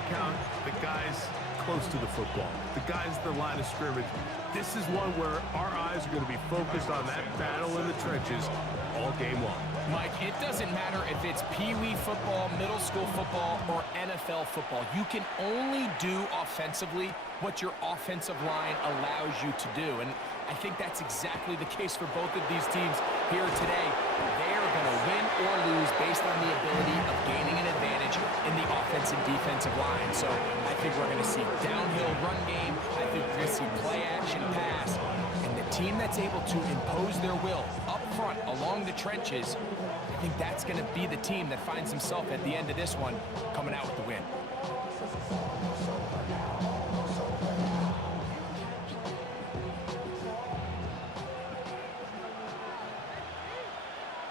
the count, the guys close to the football, the guys at the line of scrimmage. This is one where our eyes are going to be focused on that battle in the trenches all game long. Mike, it doesn't matter if it's Pee-wee football, middle school football, or NFL football. You can only do offensively what your offensive line allows you to do. And I think that's exactly the case for both of these teams here today. They are going to win or lose based on the ability of gaining an advantage in the offensive and defensive line. So I think we're going to see downhill run game. I think we're going to see play action pass. And the team that's able to impose their will up front along the trenches, I think that's going to be the team that finds himself at the end of this one coming out with the win.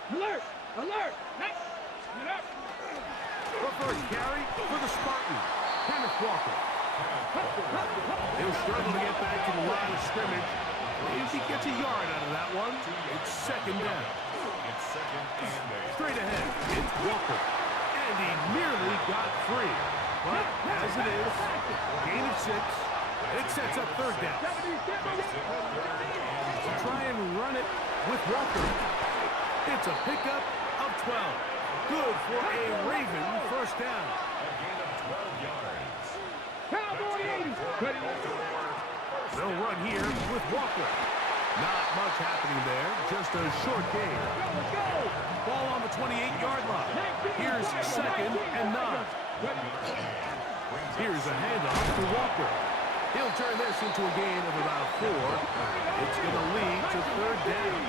Alert! Alert! Next! The first carry for the Spartans, Kenneth Walker. He'll struggle to get back to the line of scrimmage. If he gets a yard out of that one, it's second down. Straight ahead, it's Walker. And he nearly got free. But as it is, gain of 6, it sets up third down. Try and run it with Walker. It's a pickup of 12. Good for a Raven first down. Cowboy 80! They'll run here with Walker. Not much happening there, just a short gain. Ball on the 28-yard line. Here's second and 9. Here's a handoff to Walker. He'll turn this into a gain of about 4. It's going to lead to third down.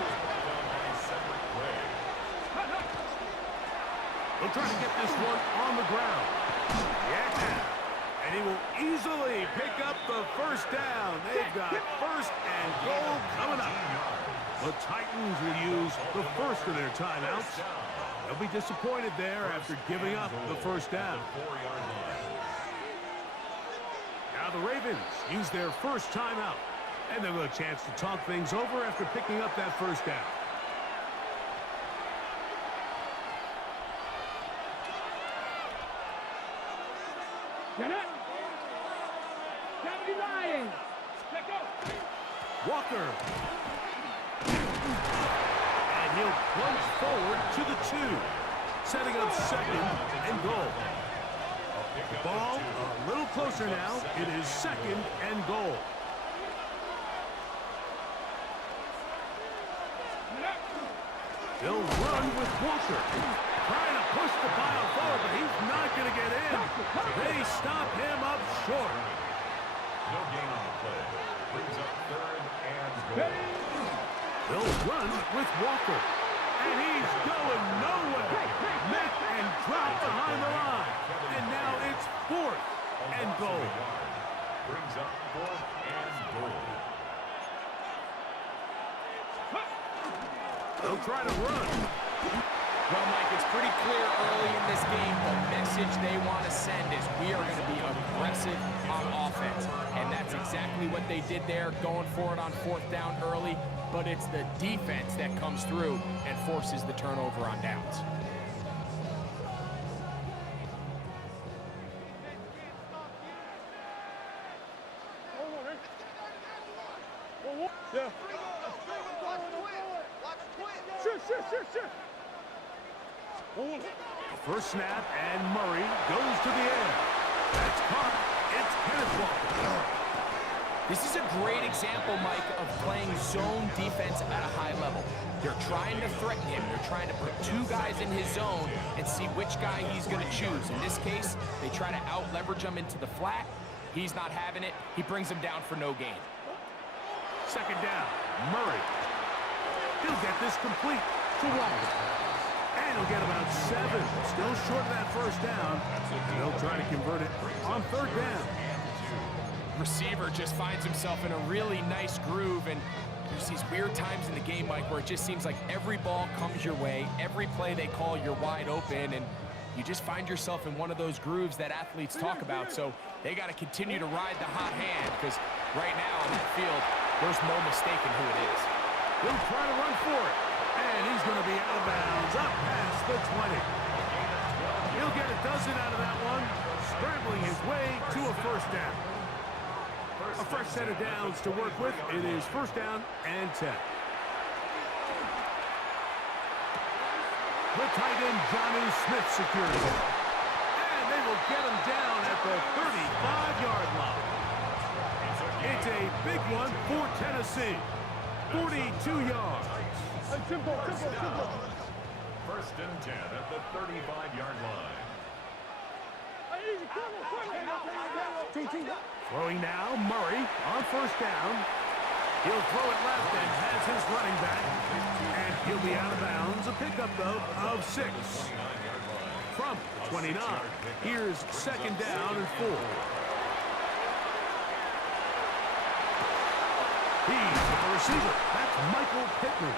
They'll try to get this one on the ground. Yeah. And he will easily pick up the first down. They've got first and goal coming up. The Titans will use the first of their timeouts. They'll be disappointed there after giving up the first down. Now the Ravens use their first timeout. And they'll have a chance to talk things over after picking up that first down. Get it! Lions! Let go! Walker. And he'll plunge forward to the 2. Setting up second and goal. The ball a little closer now. It is second and goal. They'll run with Walker. Trying to push the pile forward, but he's not going to get in. They stop him up short. No gain on the play. Brings up third and goal. They'll run with Walker. And he's going nowhere. Met and dropped behind the line. And now it's fourth and goal. Brings up fourth and goal. They'll try to run. Well, Mike, it's pretty clear early in this game the message they want to send is we are going to be aggressive on offense. And that's exactly what they did there, going for it on fourth down early. But it's the defense that comes through and forces the turnover on downs. Yeah. Sure. First snap, and Murray goes to the air. That's caught. It's Kenneth Walker. This is a great example, Mike, of playing zone defense at a high level. They're trying to threaten him. They're trying to put 2 guys in his zone and see which guy he's going to choose. In this case, they try to out-leverage him into the flat. He's not having it. He brings him down for no gain. Second down, Murray. He'll get this complete to Walker. And he'll get about 7. Still short of that first down. And they'll try to convert it on third down. Receiver just finds himself in a really nice groove, and there's these weird times in the game, Mike, where it just seems like every ball comes your way, every play they call, you're wide open, and you just find yourself in one of those grooves that athletes talk about. So they got to continue to ride the hot hand, because right now on that field, there's no mistaking who it is. He'll try to run for it, and he's going to be out of bounds up past the 20. He'll get a dozen out of that one, scrambling his way to a first down. A fresh set of downs to work with. It is first down and 10. The tight end, Johnny Smith, secures it. And they will get him down at the 35-yard line. It's a big one for Tennessee. 42 yards. First and 10 at the 35-yard line. Throwing now, Murray on first down. He'll throw it left and has his running back. And he'll be out of bounds. A pickup, though, of 6. From 29. Here's second down and 4. He's the receiver. That's Michael Pittman.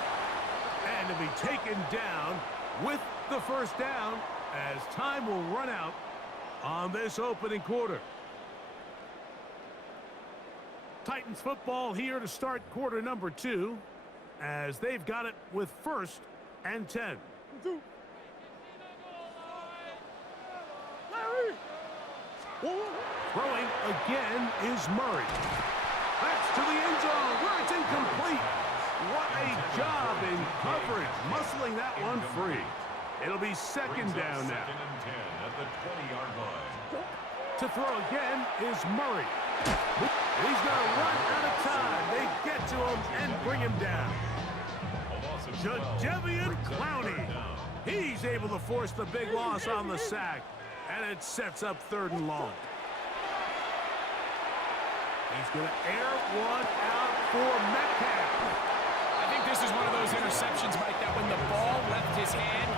And to be taken down with the first down as time will run out on this opening quarter. Titans football here to start quarter number 2 as they've got it with first and 10. Throwing again is Murray. That's to the end zone where it's incomplete. What a job in coverage, muscling that one free. It'll be second down now. Second and 10 at the 20-yard line. To throw again is Murray. He's going to run out of time. They get to him and bring him down. Jadeveon Clowney. He's able to force the big loss on the sack. And it sets up third and long. He's going to air one out for Metcalf. I think this is one of those interceptions, Mike, that when the ball left his hand,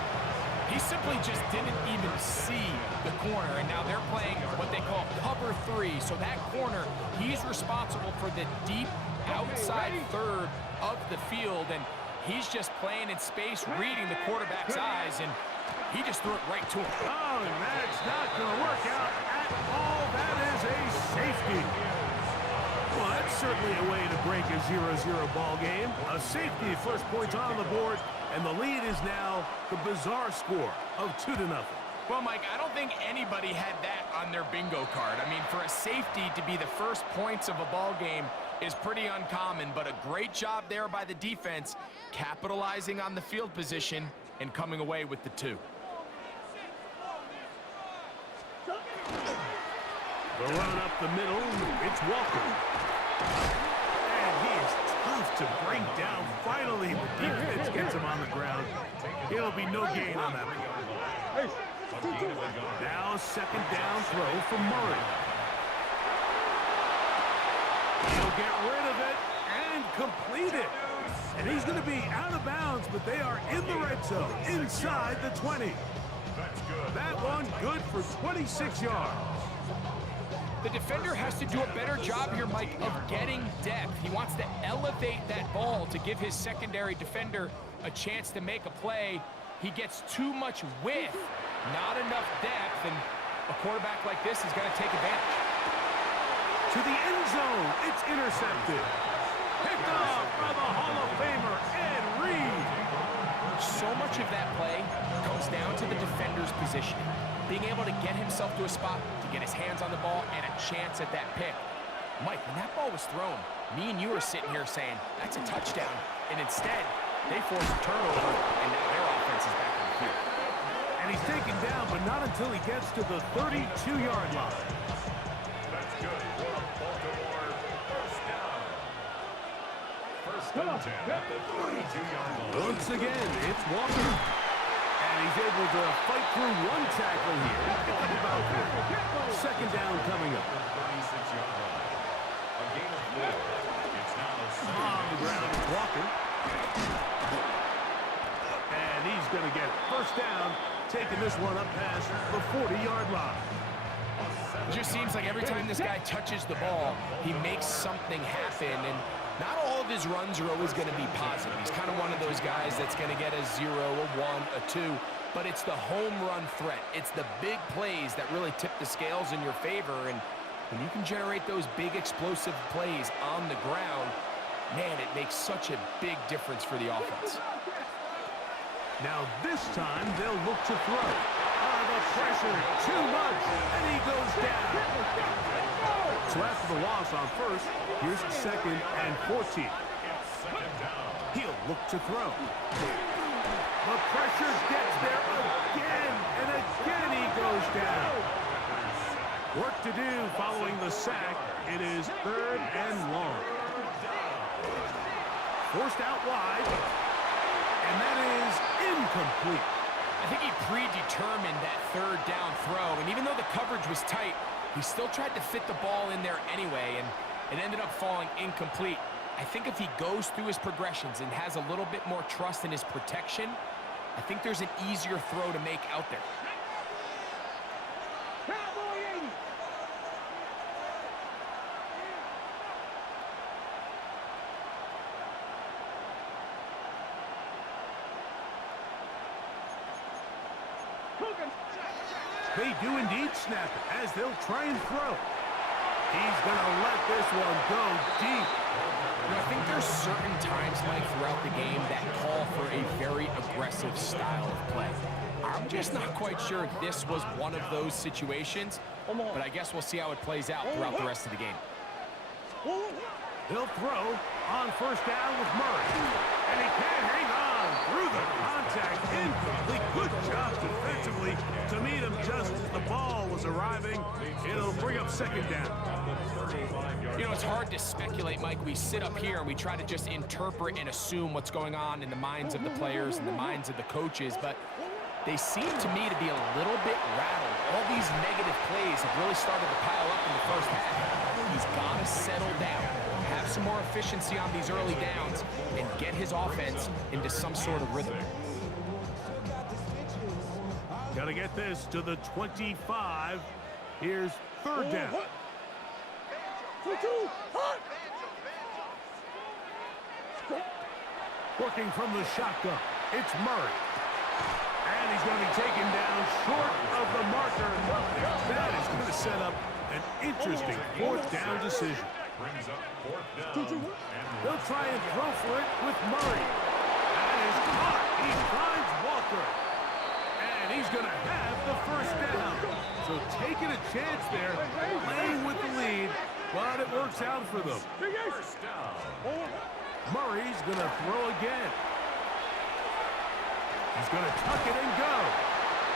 he simply just didn't even see the corner. And now they're playing what they call cover 3. So that corner, he's responsible for the deep outside third of the field. And he's just playing in space, reading the quarterback's eyes, and he just threw it right to him. Oh, and that's not going to work out at all. That is a safety. Well, that's certainly a way to break a 0-0 ball game. A safety, first points on the board, and the lead is now the bizarre score of 2-0. Well, Mike, I don't think anybody had that on their bingo card. I mean, for a safety to be the first points of a ball game is pretty uncommon, but a great job there by the defense, capitalizing on the field position and coming away with the 2. The run up the middle, it's Walker. And he is tough to bring down. Finally, the defense gets him on the ground. It'll be no gain on that play. Now second down throw for Murray. He'll get rid of it and complete it. And he's going to be out of bounds, but they are in the red zone, inside the 20. That one good for 26 yards. The defender has to do a better job here, Mike, of getting depth. He wants to elevate that ball to give his secondary defender a chance to make a play. He gets too much width, not enough depth, and a quarterback like this is going to take advantage. To the end zone, it's intercepted. Picked off by the Hall of Famer, Ed Reed. So much of that play comes down to the defender's positioning. Being able to get himself to a spot, to get his hands on the ball, and a chance at that pick. Mike, when that ball was thrown, me and you were sitting here saying, that's a touchdown. And instead, they forced a turnover, and now their offense is back on the field. And he's taken down, but not until he gets to the 32-yard line. That's good for Baltimore. First down. First and 10 at the 32-yard line. Once again, it's Walker. And he's able to fight through one tackle here. Second down coming up. 36-yard line. A gain of 4. It's now On the ground, it's Walker. And he's going to get first down, taking this one up past the 40-yard line. It just seems like every time this guy touches the ball, he makes something happen, and not all of his runs are always going to be positive. He's kind of one of those guys that's going to get a 0, a 1, a 2, but it's the home run threat. It's the big plays that really tip the scales in your favor, and when you can generate those big explosive plays on the ground, man, it makes such a big difference for the offense. Now this time they'll look to throw. The pressure too much, and he goes down. So after the loss on first, here's 2nd and 14. He'll look to throw. The pressure gets there again, and again he goes down. Work to do following the sack. It is 3rd and long. Forced out wide, and that is incomplete. I think he predetermined that 3rd down throw, and even though the coverage was tight, he still tried to fit the ball in there anyway, and it ended up falling incomplete. I think if he goes through his progressions and has a little bit more trust in his protection, I think there's an easier throw to make out there. Cowboy 80. Hogan. They do indeed snap it as they'll try and throw. He's going to let this one go deep. I think there's certain times, Mike, throughout the game that call for a very aggressive style of play. I'm just not quite sure this was one of those situations, but I guess we'll see how it plays out throughout the rest of the game. They'll throw on 1st down with Murray. And he can't hang on through the contact. Incomplete. Good job defensively to meet him just as the ball was arriving. It'll bring up 2nd down. You know, it's hard to speculate, Mike. We sit up here and we try to just interpret and assume what's going on in the minds of the players and the minds of the coaches, but they seem to me to be a little bit rattled. All these negative plays have really started to pile up in the first half. He's got to settle down, have some more efficiency on these early downs, and get his offense into some sort of rhythm. Got to get this to the 25. Here's 3rd down. Working from the shotgun, it's Murray. And he's going to be taken down short of the marker. That is going to set up an interesting 4th down decision. Brings up 4th down. They'll try and throw for it with Murray. That is caught. He finds Walker. And he's going to have the 1st down. So taking a chance there, playing with the lead, but it works out for them. 1st down. Murray's going to throw again. He's going to tuck it and go.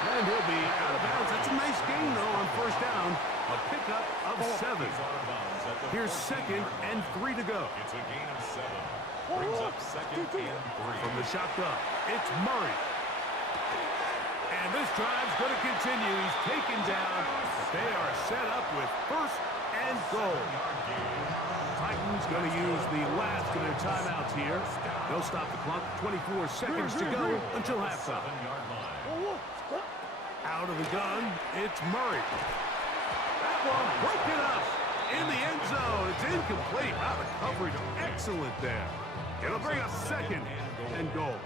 And he'll be out of bounds. That's a nice gain, though, on 1st down. A pickup of 7. Here's 2nd and 3 to go. It's a gain of 7. Brings up 2nd and 3. From the shotgun, it's Murray. And this drive's going to continue. He's taken down. But they are set up with 1st and goal. Titans going to use the last of their timeouts here. They'll stop the clock. 24 seconds to go until halftime. 7-yard line. Out of the gun, it's Murray. That one broken up in the end zone. It's incomplete. Wow, the coverage excellent there. It'll bring up 2nd and goal.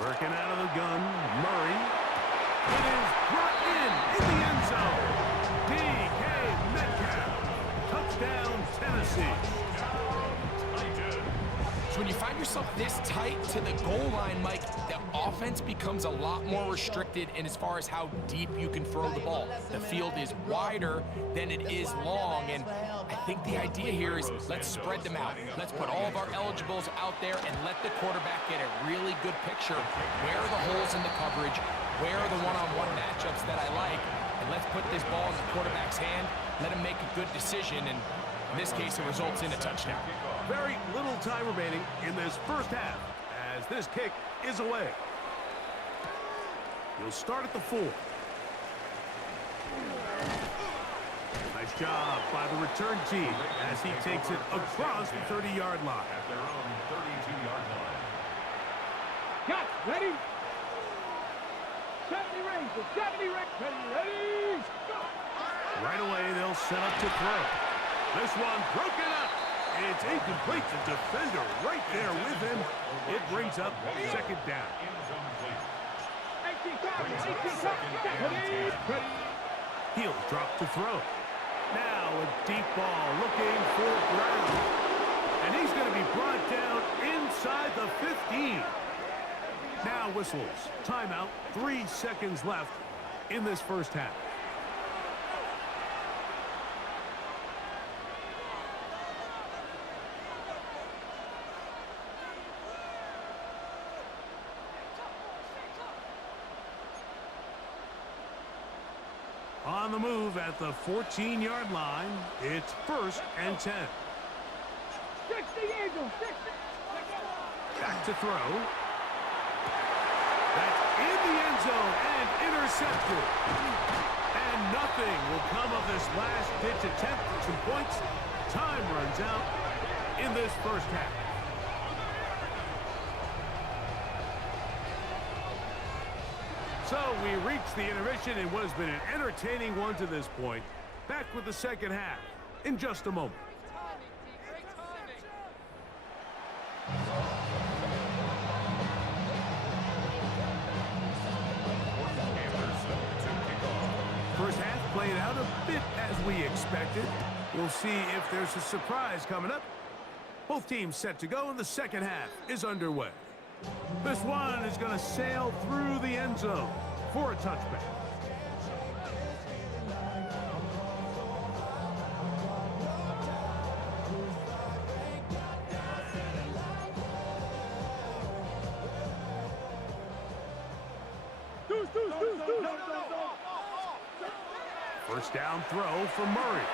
Working out of the gun, Murray. It is brought in the end zone. DK Metcalf. Touchdown, Tennessee. So when you find yourself this tight to the goal line, Mike, the offense becomes a lot more restricted in as far as how deep you can throw the ball. The field is wider than it is long, and I think the idea here is let's spread them out. Let's put all of our eligibles out there and let the quarterback get a really good picture. Where are the holes in the coverage? Where are the one-on-one matchups that I like? And let's put this ball in the quarterback's hand, let him make a good decision, and in this case, it results in a touchdown. Very little time remaining in this first half as this kick is away. He'll start at the 4. Nice job by the return team as he takes it across the 30-yard line. At their own 32-yard line. Got ready. 70 range. 70 range. Ready. Go. Right away, they'll set up to throw. This one broken up. It's incomplete. The defender right there with him. It brings up 2nd down. 18 times. 18 times. Ready. He'll drop to throw. Now a deep ball looking for ground. And he's going to be brought down inside the 15. Now whistles. Timeout. 3 seconds left in this first half. On the move at the 14-yard line, it's 1st and 10. Stretch the angle. Stretch the... Back to throw. That's in the end zone and intercepted. And nothing will come of this last-ditch attempt at some points. Time runs out in this first half. So we reach the intermission in what has been an entertaining one to this point. Back with the second half in just a moment. First half played out a bit as we expected. We'll see if there's a surprise coming up. Both teams set to go, and the second half is underway. This one is going to sail through the end zone for a touchback. First down throw for Murray.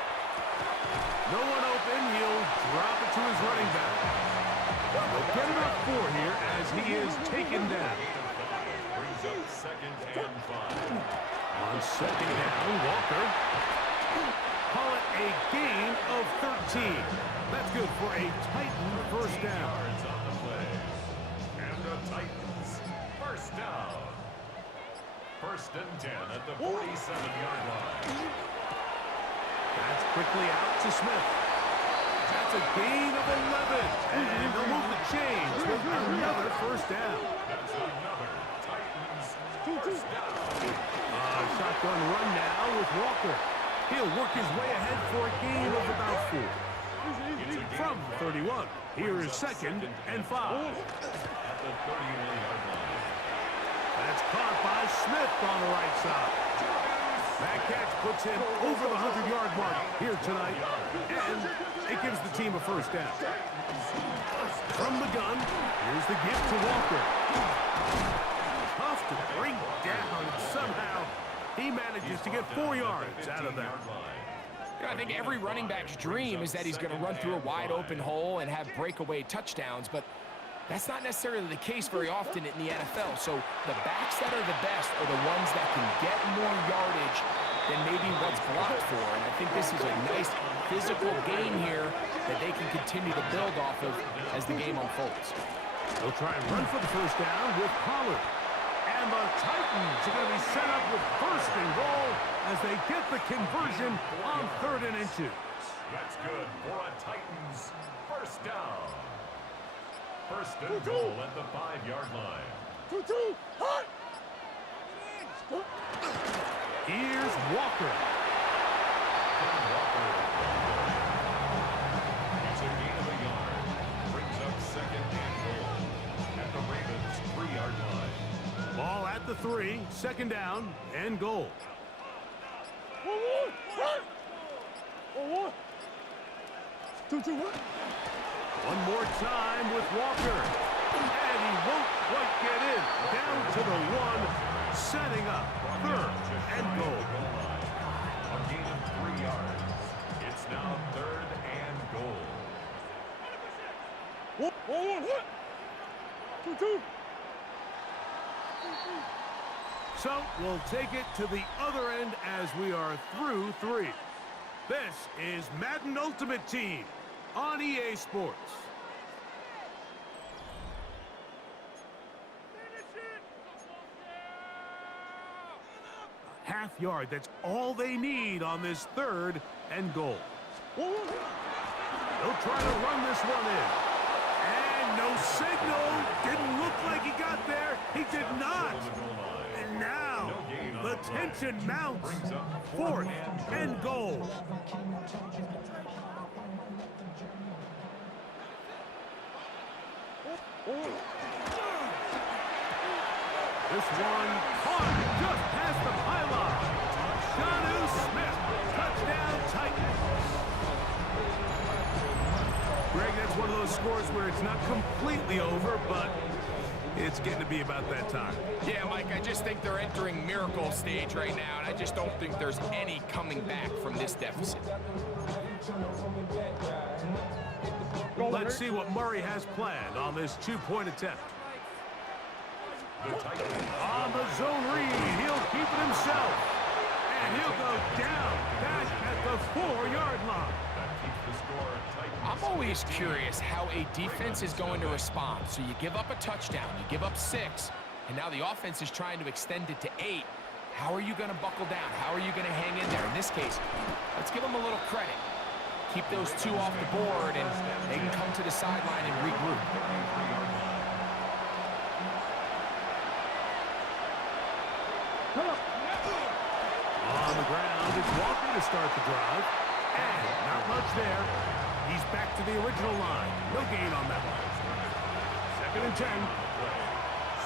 No one open. He'll drop it to his running back. They'll get it up 4 here as he is taken down. Brings up 2nd and 5. On 2nd down, Walker. Call it a gain of 13. That's good for a Titan first down. Yards on the play. And the Titans first down. 1st and 10 at the 47-yard line. That's quickly out to Smith. That's a gain of 11. And they'll move the chains with another first down. That's another Titans first down. Shotgun run now with Walker. He'll work his way ahead for a gain of about 4. From 31, here is 2nd and 5. At the 31-yard line. That's caught by Smith on the right side. That catch puts him over the 100-yard mark here tonight, and it gives the team a first down. From the gun, here's the give to Walker. Tough to bring down, and somehow he manages to get 4 yards out of that. You know, I think every running back's dream is that he's going to run through a wide-open hole and have breakaway touchdowns, but that's not necessarily the case very often in the NFL. So the backs that are the best are the ones that can get more yardage than maybe what's blocked for. And I think this is a nice physical gain here that they can continue to build off of as the game unfolds. They'll try and run for the first down with Pollard. And the Titans are going to be set up with 1st and goal as they get the conversion on 3rd and inches. That's good for a Titans first down. 1st and goal at the 5-yard line. Here's Walker. It's a gain of a yard. Brings up 2nd and goal at the Ravens' 3-yard line. Ball at the 3, 2nd down and goal. One more time with Walker. And he won't quite get in. Down to the 1, setting up 3rd and goal. A gain of 3 yards. It's now 3rd and goal. So we'll take it to the other end as we are through 3. This is Madden Ultimate Team on EA Sports. Half yard, that's all they need on this 3rd and goal. They'll try to run this one in. And no signal. Didn't look like he got there. He did not. And now The tension mounts. 4th and goal. This one caught just past the pylon. Jonnu Smith, touchdown Titans. Greg, that's one of those scores where it's not completely over, but it's getting to be about that time. Yeah, Mike, I just think they're entering miracle stage right now, and I just don't think there's any coming back from this deficit. Let's see what Murray has planned on this 2-point attempt. On the zone read, he'll keep it himself. And he'll go down back at the 4-yard line. I'm always curious how a defense is going to respond. So you give up a touchdown, you give up 6, and now the offense is trying to extend it to 8. How are you going to buckle down? How are you going to hang in there? In this case, let's give them a little credit. Keep those 2 off the board, and they can come to the sideline and regroup. On the ground, it's Walker to start the drive. And not much there. He's back to the original line. No gain on that one. 2nd and 10.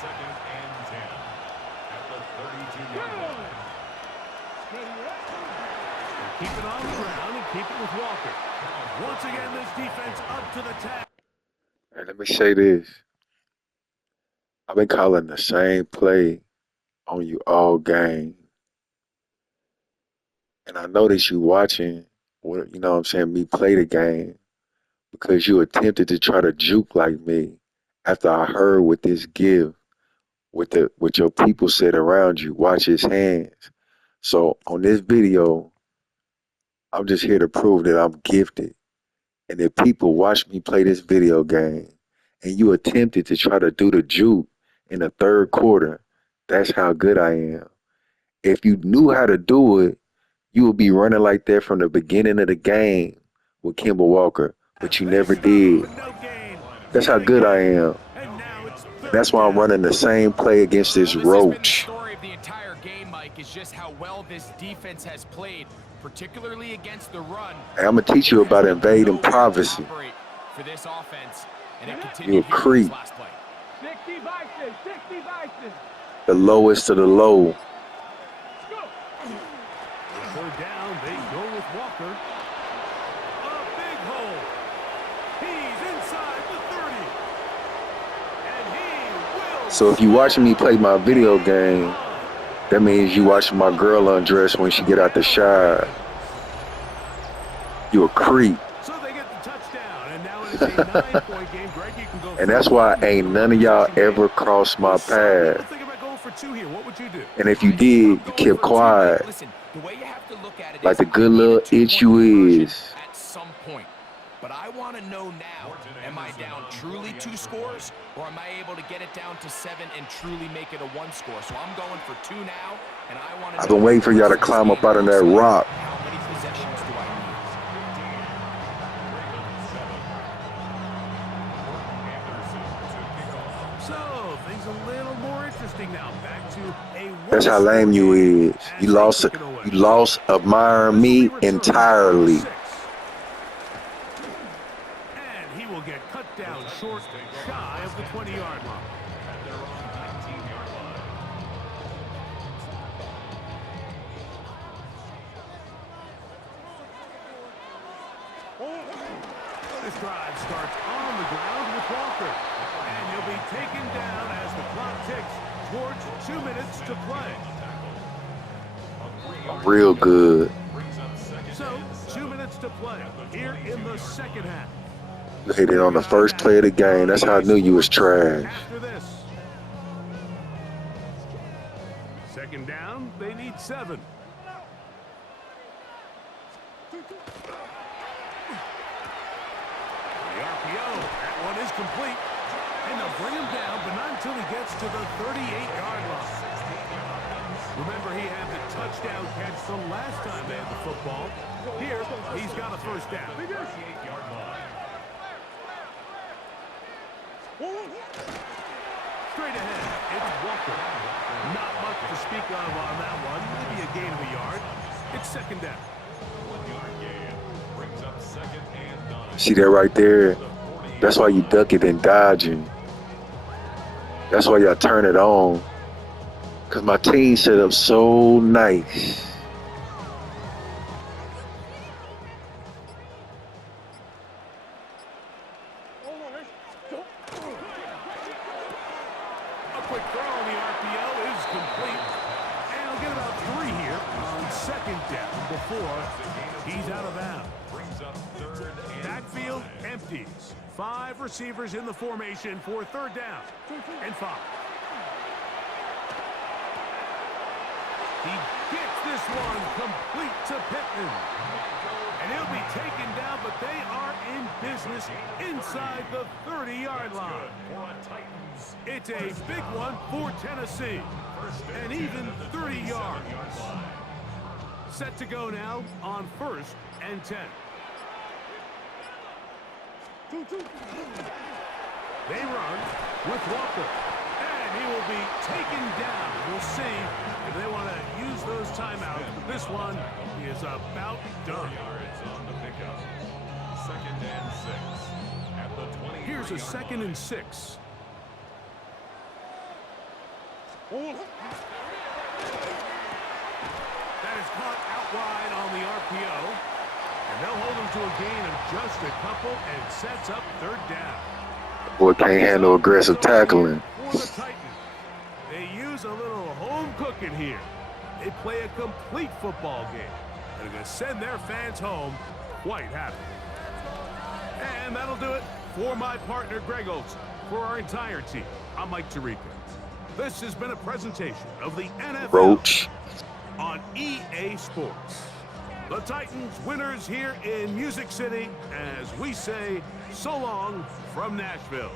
2nd and 10 at the 32-yard line. Keep it on the ground and keep it with Walker. Once again, this defense up to the task. And let me say this. I've been calling the same play on you all game. And I noticed you watching, you know what I'm saying, me play the game because you attempted to try to juke like me after I heard what this give, what your people said around you, watch his hands. So on this video, I'm just here to prove that I'm gifted. And if people watch me play this video game and you attempted to try to do the juke in the 3rd quarter, that's how good I am. If you knew how to do it, you would be running like that from the beginning of the game with Kemba Walker, but you never did. That's how good I am. That's why I'm running the same play against this roach. The story of the entire game, Mike, is just how well this defense has played, particularly against the run. Hey, I'm going to teach you about invading privacy. For this offense, and it You a continued creep. last play. 60 Bison, 60 Bison. The lowest of the low. 3rd down, they go with Walker. A big hole. He's inside the 30. And he will. So if you watching me play my video game, that means you watching my girl undress when she get out the shower. You a creep. So they get the touchdown, and now it is a 9-point game. Greg, you can go. And that's why ain't none of y'all ever crossed my path. Think about going for 2 here. What would you do? And if you did, you kept quiet. Listen, the way you have to look at it Like is the good I need a little 2-point itch you conversion is. at some point. But I want to know now, am I down truly 2 scores, or am I able to get it down to 7 and truly make it a 1 score? So I'm going for 2 now, and I want to I've been waiting for y'all to climb up out of that rock. How many possessions do I need? So things a little more interesting now. Back to a. That's how lame you is. You lost admiring me entirely. And he will get cut down short, shy of the 20-yard line. This drive starts on the ground with Walker. And he'll be taken down as the clock ticks towards 2 minutes to play. Real good. So, 2 minutes to play here in the 2nd half. You hit it on the first play of the game. That's how I knew you was trash. After this. 2nd down, they need 7. The RPO, that one is complete. And they'll bring him down, but not until he gets to the 38-yard line. Remember, he had the touchdown catch the last time they had the football. Here, he's got a 1st down. Straight ahead, it's Walker. Not much to speak of on that one. Maybe a gain of a yard. It's second down. 1 yard gain brings up second and 9. See that right there? That's why you duck it and dodging. That's why y'all turn it on. Because my team set up so nice. A quick throw on the RPO is complete. And he'll get about 3 here on second down before he's out of bounds. Brings up third and Backfield empties. 5 receivers in the formation for third down and 5. He gets this one complete to Pittman. And he'll be taken down, but they are in business inside the 30-yard line. Titans. It's a big one for Tennessee. And even 30 yards. Set to go now on 1st and 10. They run with Walker. And he will be taken down. We'll see if they want to use those timeouts. But this one is about done. Yards on the pickup. Second and 6 at the 20. Here's a 2nd and 6. That is caught out wide on the RPO. And they'll hold him to a gain of just a couple and sets up third down. Boy can't handle aggressive tackling. For the Titans, they use a little home cooking here. They play a complete football game. They're going to send their fans home quite happy. And that'll do it for my partner, Greg Olson. For our entire team, I'm Mike Tirico. This has been a presentation of the NFL Roach. on EA Sports. The Titans winners here in Music City as we say so long from Nashville.